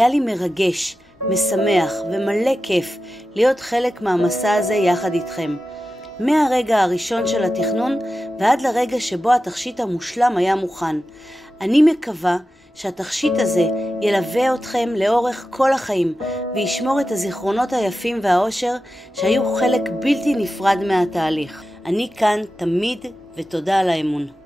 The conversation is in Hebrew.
היה לי מרגש, משמח ומלא כיף להיות חלק מהמסע הזה יחד איתכם. מהרגע הראשון של התכנון ועד לרגע שבו התכשיט המושלם היה מוכן. אני מקווה שהתכשיט הזה ילווה אתכם לאורך כל החיים וישמור את הזיכרונות היפים והאושר שהיו חלק בלתי נפרד מהתהליך. אני כאן תמיד ותודה על האמון.